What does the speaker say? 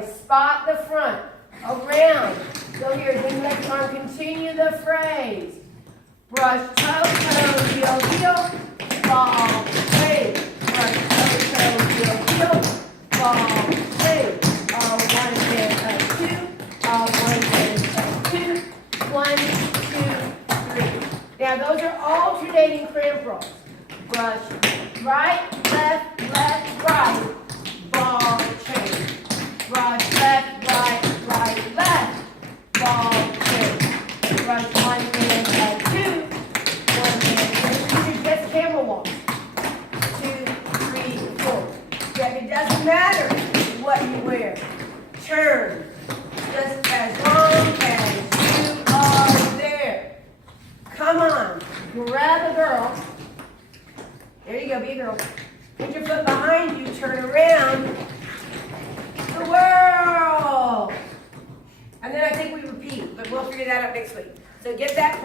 I spot the front, around. Go here, then next arm, continue the phrase. Brush, toe, toe, heel, heel, ball, straight. Brush, toe, toe, heel, heel, ball, straight. One and a two, one and a two, 1, 2, 3. Now those are alternating cramp rolls. Brush, right, left, left, right, ball, change. Brush, left, right, left, ball, change. Brush, 1 and a two, 1 and a two. Just camel walk. 2, 3, 4. Yeah, it doesn't matter what you wear. Turn, just as long as you are there. Come on, grab a girl. There you go, be a girl. Put your foot behind you, turn around. The whirl. And then I think we repeat, but we'll figure that out next week. So get that.